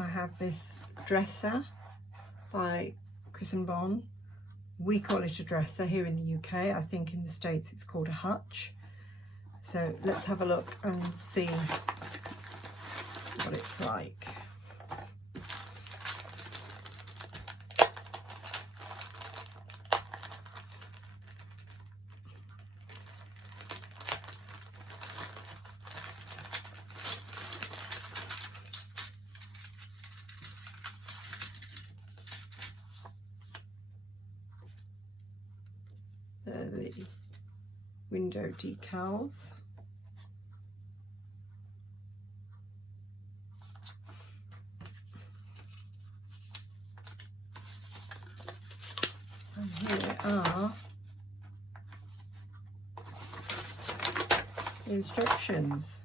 I have this dresser by Chrysnbon. We call it a dresser here in the UK. I think in the States it's called a hutch. So let's have a look and see what it's like. The window decals. And here are the instructions.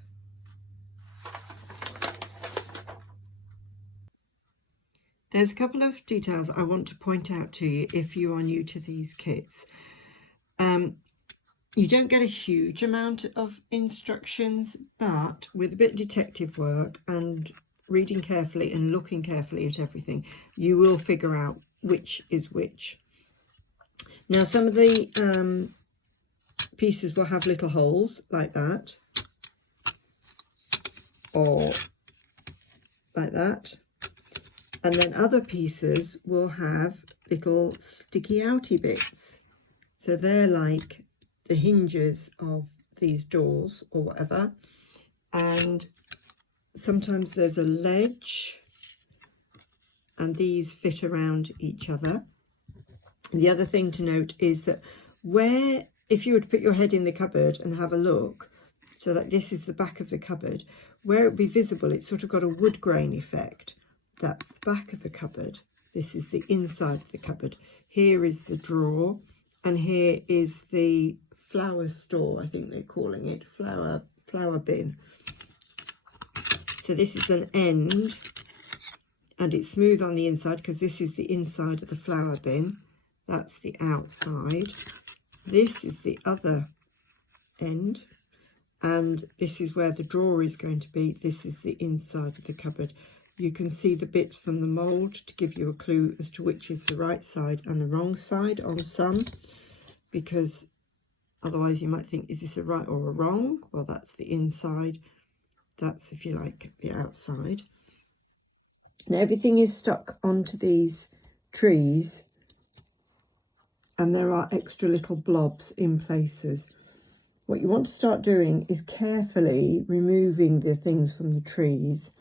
There's a couple of details I want to point out to you if you are new to these kits. You don't get a huge amount of instructions, but with a bit of detective work and reading carefully and looking carefully at everything, you will figure out which is which. Now, some of the pieces will have little holes like that, or like that, and then other pieces will have little sticky outy bits. So they're like the hinges of these doors or whatever. And sometimes there's a ledge and these fit around each other. The other thing to note is that if you were to put your head in the cupboard and have a look, so that this is the back of the cupboard, where it would be visible, it's sort of got a wood grain effect. That's the back of the cupboard. This is the inside of the cupboard. Here is the drawer, and here is the flower store, I think they're calling it, flower bin. So this is an end, and it's smooth on the inside because this is the inside of the flower bin. That's the outside. This is the other end, and this is where the drawer is going to be. This is the inside of the cupboard. You can see the bits from the mould to give you a clue as to which is the right side and the wrong side on some, because otherwise you might think, is this a right or a wrong? Well, that's the inside. That's, if you like, the outside. Now everything is stuck onto these trees, and there are extra little blobs in places. What you want to start doing is carefully removing the things from the trees,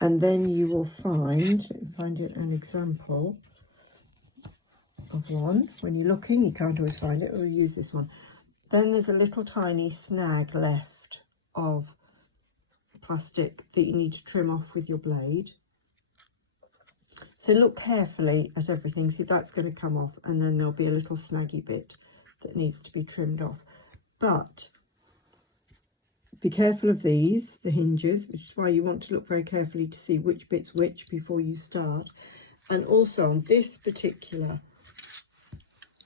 and then you will find an example of one. When you're looking, you can't always find it, or use this one. Then there's a little tiny snag left of plastic that you need to trim off with your blade. So look carefully at everything. See, that's going to come off, and then there'll be a little snaggy bit that needs to be trimmed off. But be careful of these, the hinges, which is why you want to look very carefully to see which bit's which before you start. And also on this particular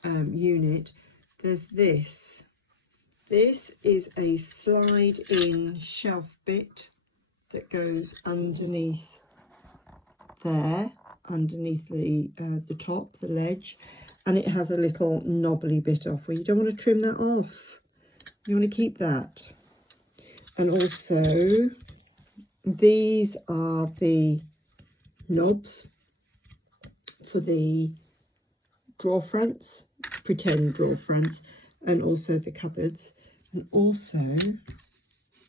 unit, there's this. This is a slide-in shelf bit that goes underneath there, underneath the top, the ledge, and it has a little knobbly bit off where you don't want to trim that off. You want to keep that. And also, these are the knobs for the drawer fronts, pretend drawer fronts, and also the cupboards. And also,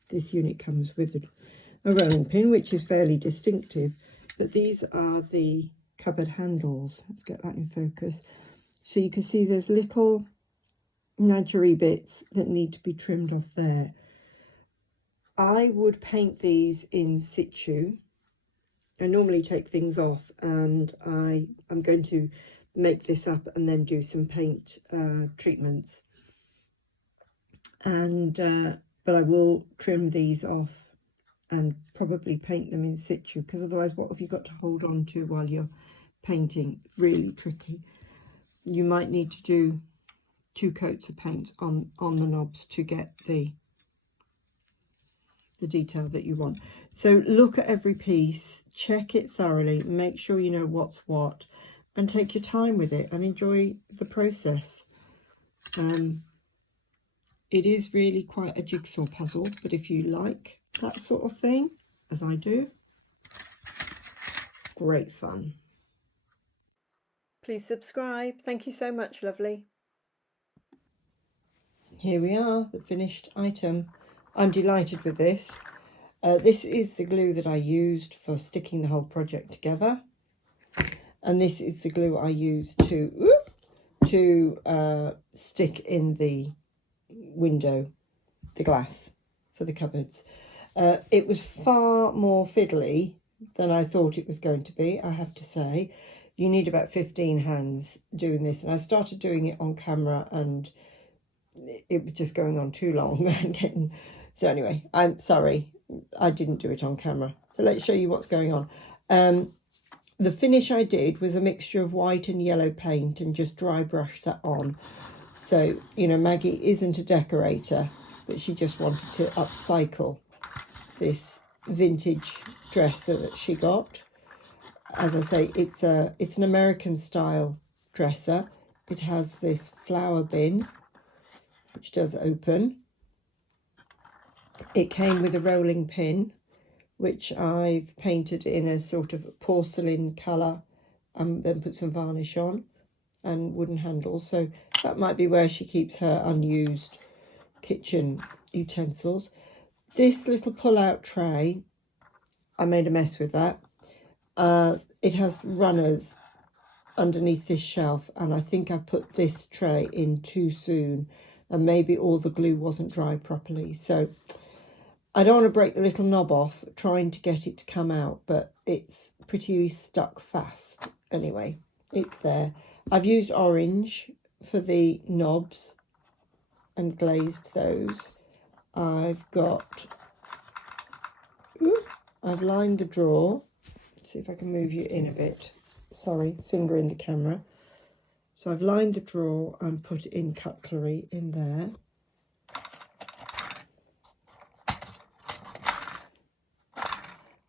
this unit comes with a rolling pin, which is fairly distinctive. But these are the cupboard handles. Let's get that in focus. So you can see there's little nudgery bits that need to be trimmed off there. I would paint these in situ. I normally take things off, and I'm going to make this up and then do some paint treatments. And but I will trim these off and probably paint them in situ, because otherwise what have you got to hold on to while you're painting? Really tricky. You might need to do 2 coats of paint on the knobs to get the the detail that you want. So look at every piece, check it thoroughly, make sure you know what's what, and take your time with it and enjoy the process. It is really quite a jigsaw puzzle, but if you like that sort of thing, as I do, great fun. Please subscribe. Thank you so much, lovely. Here we are, the finished item. I'm delighted with this. This is the glue that I used for sticking the whole project together. And this is the glue I used to stick in the window, the glass for the cupboards. It was far more fiddly than I thought it was going to be, I have to say. You need about 15 hands doing this, and I started doing it on camera and it was just going on too long and getting... So anyway, I'm sorry I didn't do it on camera. So let's show you what's going on. The finish I did was a mixture of white and yellow paint and just dry brushed that on. So, you know, Maggie isn't a decorator, but she just wanted to upcycle this vintage dresser that she got. As I say, it's an American style dresser. It has this flower bin, which does open. It came with a rolling pin, which I've painted in a sort of porcelain colour and then put some varnish on, and wooden handles. So that might be where she keeps her unused kitchen utensils. This little pull-out tray, I made a mess with that. It has runners underneath this shelf, and I think I put this tray in too soon, and maybe all the glue wasn't dry properly. So I don't want to break the little knob off trying to get it to come out, but it's pretty stuck fast. Anyway, it's there. I've used orange for the knobs and glazed those. I've lined the drawer. See if I can move you in a bit. Sorry, finger in the camera. So I've lined the drawer and put in cutlery in there.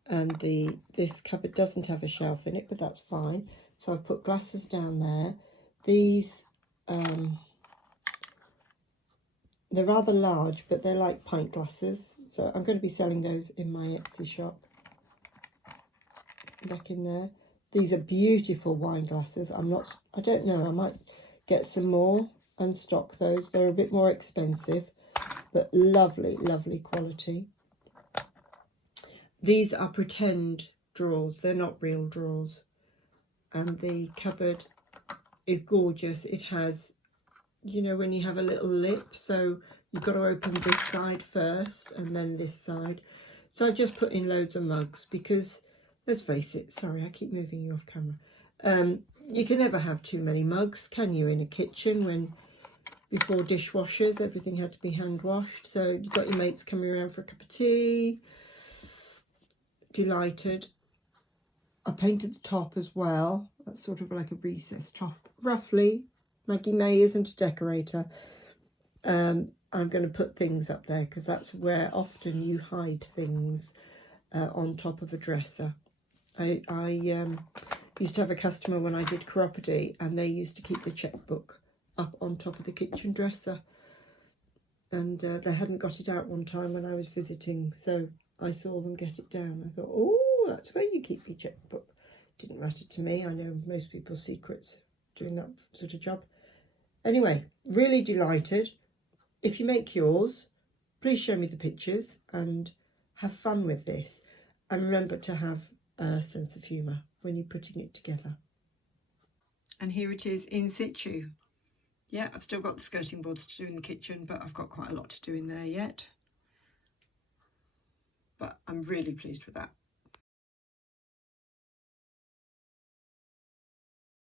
And this cupboard doesn't have a shelf in it, but that's fine. So I've put glasses down there. These, they're rather large, but they're like pint glasses. So I'm going to be selling those in my Etsy shop. Back in there. These are beautiful wine glasses. I don't know, I might get some more and stock those. They're a bit more expensive, but lovely, lovely quality. These are pretend drawers. They're not real drawers. And the cupboard is gorgeous. It has, you know, when you have a little lip, so you've got to open this side first and then this side. So I just put in loads of mugs because, let's face it, sorry, I keep moving you off camera. You can never have too many mugs, can you, in a kitchen when before dishwashers, everything had to be hand washed. So you've got your mates coming around for a cup of tea. Delighted. I painted the top as well. That's sort of like a recessed top, roughly. Maggie May isn't a decorator. I'm going to put things up there because that's where often you hide things on top of a dresser. I used to have a customer when I did chiropody, and they used to keep the checkbook up on top of the kitchen dresser, and they hadn't got it out one time when I was visiting, so I saw them get it down. I thought, oh, that's where you keep your checkbook. Didn't matter to me. I know most people's secrets doing that sort of job. Anyway, really delighted. If you make yours, please show me the pictures and have fun with this. And remember to have a sense of humour when you're putting it together. And here it is in situ. Yeah, I've still got the skirting boards to do in the kitchen, but I've got quite a lot to do in there yet. But I'm really pleased with that.